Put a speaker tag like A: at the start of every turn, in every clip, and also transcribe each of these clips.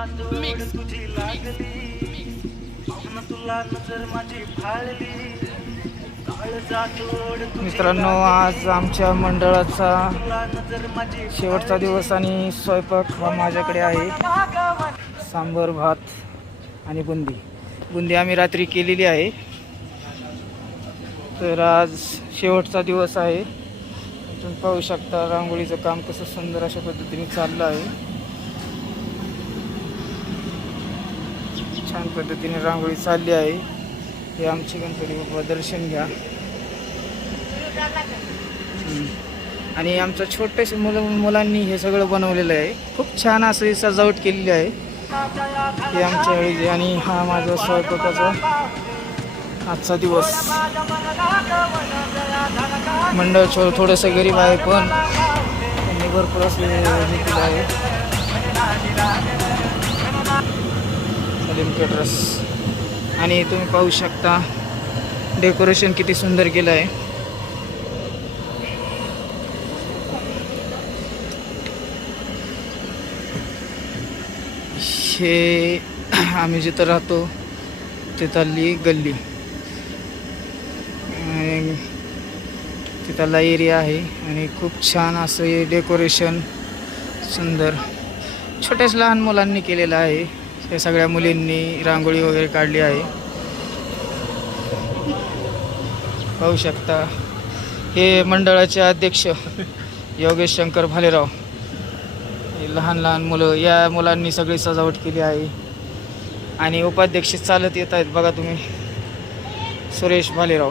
A: Mix तुझी लागली पाहुणा तुला नजर माझी भाळली काळजातोड तुझी
B: मित्रांनो आज आमच्या मंडळाचा शेवटचा दिवस आणि स्वयंपाक हा माझ्याकडे आहे. सांबर भात आणि बुंदी. बुंदी आम्ही रात्री केलेली आहे. तर आज शेवटचा दिवस आहे. तुम्ही पाहू शकता रांगोळीचं काम कसं सुंदर अशा पद्धतीने चाललं आहे. छान पद्धतीने रांगोळी चालली आहे. हे आमचे गणपती बाप्पा दर्शन घ्या. आणि आमच्या छोट्याशा मुलं मुलांनी हे सगळं बनवलेलं आहे. खूप छान असं ही सजावट केलेली आहे. हे आमच्या वेळी आणि हा माझा स्वयंपाकाचा आजचा दिवस. मंडळ छो थोडंसं गरीब आहे पण त्यांनी भरपूर असं केलं आहे. सलीम आणि तुम्ही पाहू शकता डेकोरेशन किती सुंदर केलं आहे. हे आम्ही जिथं राहतो तिथली गल्ली. तिथला एरिया आहे आणि खूप छान असं हे डेकोरेशन सुंदर. छोट्याच लहान मुलांनी केलेलं आहे. या सगळ्या मुलींनी रांगोळी वगैरे काढली आहे. पाहू शकता. हे मंडळाचे अध्यक्ष योगेश शंकर भालेराव. लहान लहान मुलं या मुलांनी सगळी सजावट केली आहे. आणि उपाध्यक्ष चालत येत आहेत बघा तुम्ही. सुरेश भालेराव.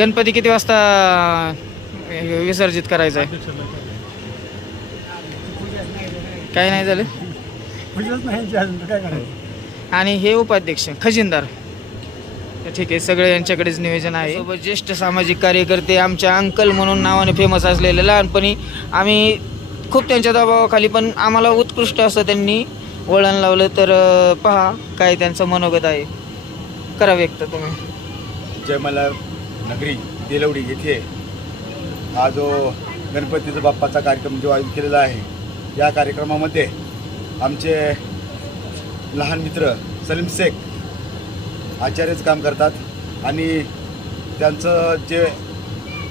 B: गणपती किती वाजता विसर्जित करायचा आहे काय नाही झालं? आणि हे उपाध्यक्ष खजिनदार. ठीक आहे सगळे यांच्याकडेच नियोजन आहे. सोबत ज्येष्ठ सामाजिक कार्यकर्ते आमच्या अंकल म्हणून नावाने फेमस असलेले लहानपणी आम्ही खूप त्यांच्या दबावाखाली पण आम्हाला उत्कृष्ट असं त्यांनी वळण लावलं. तर पहा काय त्यांचं मनोगत आहे. करा व्यक्त तुम्ही.
C: जयमला नगरी देलवडी येथे हा जो गणपतीचा बाप्पाचा कार्यक्रम जो आयोजित केलेला आहे या कार्यक्रमामध्ये आमचे लहान मित्र सलीम शेख आचार्यच काम करतात आणि त्यांचं जे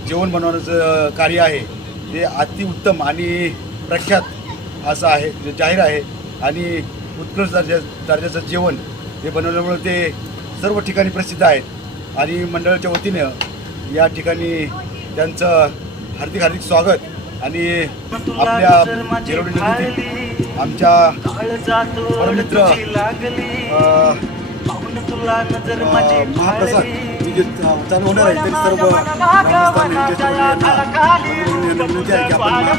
C: जेवण बनवण्याचं कार्य आहे ते अतिउत्तम आणि प्रख्यात असं आहे जे जाहीर आहे आणि उत्कृष्ट दर्जा दर्जाचं जेवण हे बनवल्यामुळं ते सर्व ठिकाणी प्रसिद्ध आहेत. आणि मंडळाच्या वतीनं या ठिकाणी त्यांचं हार्दिक हार्दिक स्वागत आणि आपल्या आमच्या
A: मित्र
C: परमित्र, महाप्रसाद जे होणार आहे. सर्व ग्रामस्थांनी विनंती आहे. की आपण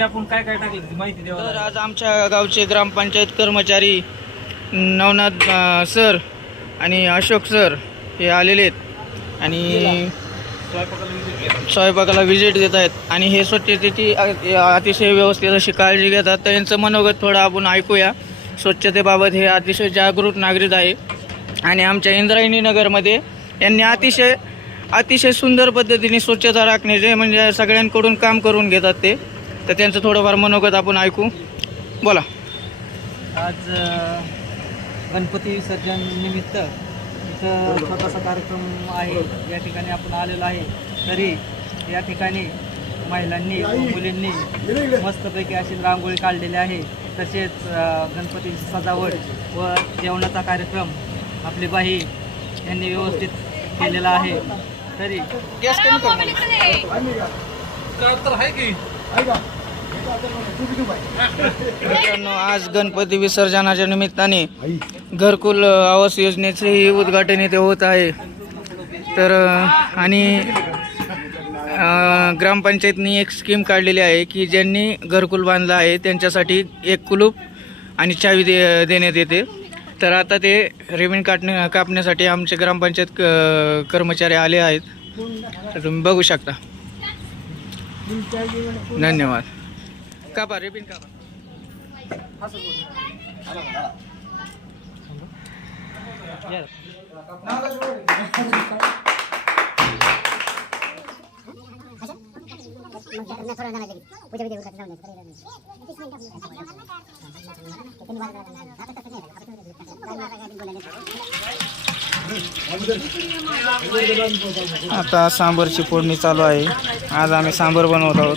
A: आपण काय काय टाकलं? माहिती
B: तर आज आमच्या गावचे ग्रामपंचायत कर्मचारी नवनाथ सर आणि अशोक सर हे आलेले आहेत. आणि स्वयंपाकाला व्हिजिट देत आहेत. आणि हे स्वच्छतेची अतिशय व्यवस्थित अशी काळजी घेतात. तर यांचं मनोगत थोडं आपण ऐकूया. स्वच्छतेबाबत हे अतिशय जागृत नागरिक आहे. आणि आमच्या इंद्रायणी नगरमध्ये यांनी अतिशय अतिशय सुंदर पद्धतीने स्वच्छता राखण्याचे म्हणजे सगळ्यांकडून काम करून घेतात ते. तर त्यांचं थोडंफार मनोगत आपण ऐकू. बोला.
D: आज गणपती विसर्जन निमित्त इथं छोटासा कार्यक्रम आहे. या ठिकाणी आपण आलेलो आहे. तरी या ठिकाणी महिलांनी व मुलींनी मस्तपैकी अशी रांगोळी काढलेली आहे. तसेच गणपतीची सजावट व जेवणाचा कार्यक्रम आपली बाई यांनी व्यवस्थित केलेला आहे. तरी
B: गॅस कमी कर. मला. मित्रांनो आज गणपती विसर्जनाच्या निमित्ताने घरकुल आवास योजनेचेही उद्घाटन इथे होत आहे. तर आणि ग्रामपंचायतनी एक स्कीम काढलेली आहे की ज्यांनी घरकुल बांधलं आहे त्यांच्यासाठी एक कुलूप आणि चावी दे देण्यात येते. तर आता ते रेव्हेन काटणे कापण्यासाठी आमचे ग्रामपंचायत कर्मचारी आले आहेत. तर तुम्ही बघू शकता. धन्यवाद. कापा रेबिन कापा आता सांबरची फोडणी चालू आहे. आज आम्ही सांबर बनवत आहोत.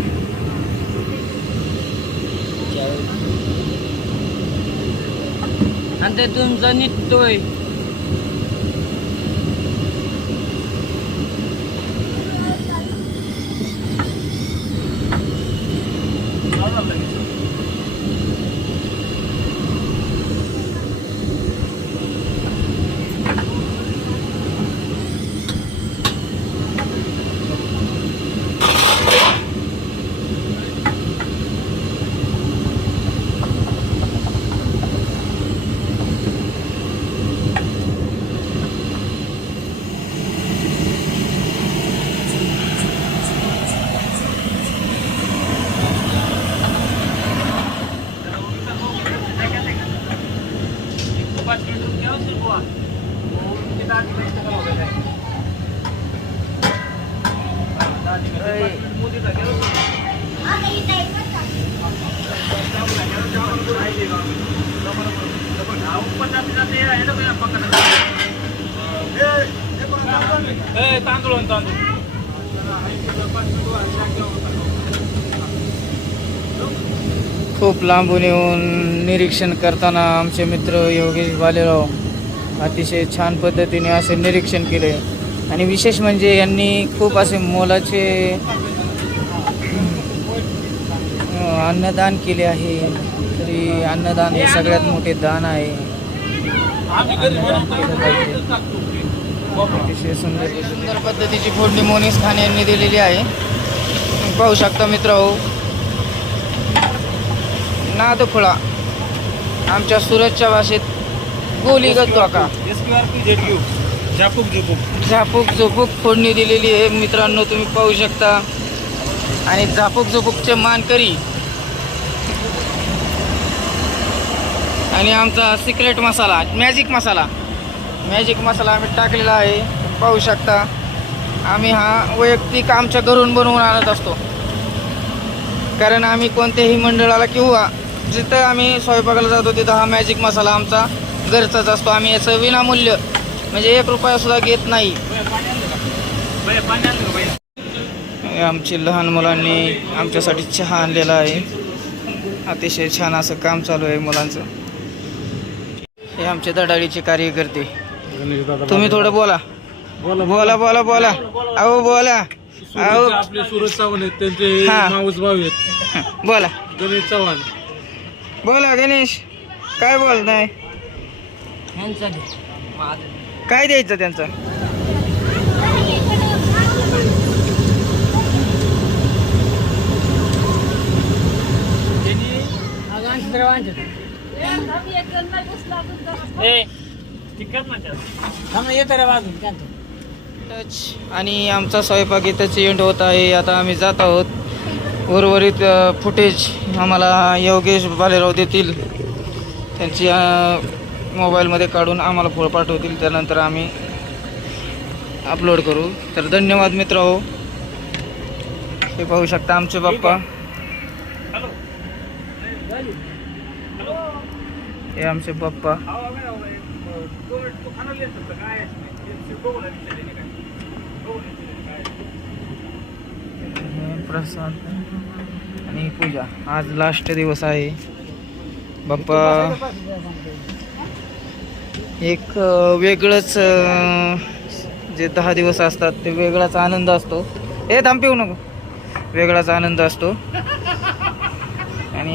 B: Ande dun sa nito eh. Sambar. आज
D: आणि ते तुमचा निघतोय
B: खूप लांबून येऊन निरीक्षण करताना आमचे मित्र योगेश बालेराव अतिशय छान पद्धतीने असे निरीक्षण केले. आणि विशेष म्हणजे यांनी खूप असे मोलाचे अन्नदान केले आहे. तरी अन्नदान हे सगळ्यात मोठे दान आहे. अन्नदान अतिशय सुंदर. सुंदर पद्धतीची फोडणी मोनीस खान यांनी दिलेली आहे. पाहू शकता मित्र नादखुळा. आमच्या सुरतच्या भाषेत गोली
A: गतो का झापूक झुपूक.
B: झापूक फोडणी दिलेली आहे. मित्रांनो तुम्ही पाहू शकता. आणि झापूक झुपूकचे मानकरी. आणि आमचा secret masala magic masala. Magic masala आम्ही टाकलेला आहे. पाहू शकता. आम्ही हा वैयक्तिक आमच्या घरून बनवून आणत असतो. कारण आम्ही कोणत्याही मंडळाला किंवा जिथं आम्ही स्वयंपाकाला जातो तिथं हा मॅजिक मसाला आमचा घरचाच असतो. आम्ही याचं विनामूल्य म्हणजे एक रुपया सुद्धा घेत नाही. आमची लहान मुलांनी आमच्यासाठी चहा आणलेला आहे. अतिशय छान असं काम चालू आहे मुलांचं. हे आमचे दडाडीचे कार्यकर्ते. तुम्ही थोडं बोला. बोला बोला बोला. अहो बोला. अहो.
E: आपले सुरज चव्हाण आहेत त्यांचे
B: हा.
E: माऊस भाऊ आहेत.
B: बोला.
E: गणेश चव्हाण.
B: बोला गणेश. काय बोलताय? काय द्यायचं त्यांचं? आणि आमचा स्वयंपाक इथंच एंड होत आहे. आता आम्ही जात आहोत. उर्वरित फुटेज आम्हाला योगेश बालेराव देतील. त्यांची मोबाईलमध्ये काढून आम्हाला फळ पाठवतील. त्यानंतर आम्ही अपलोड करू. तर धन्यवाद मित्र हो. हे पाहू शकता आमचे बाप्पा. हे आमचे बाप्पा. प्रसाद आणि पूजा. आज लास्ट दिवस आहे. बाप्पा एक वेगळंच जे दहा दिवस असतात ते वेगळाच आनंद असतो. हे थांब पिऊ नको. वेगळाच आनंद असतो. आणि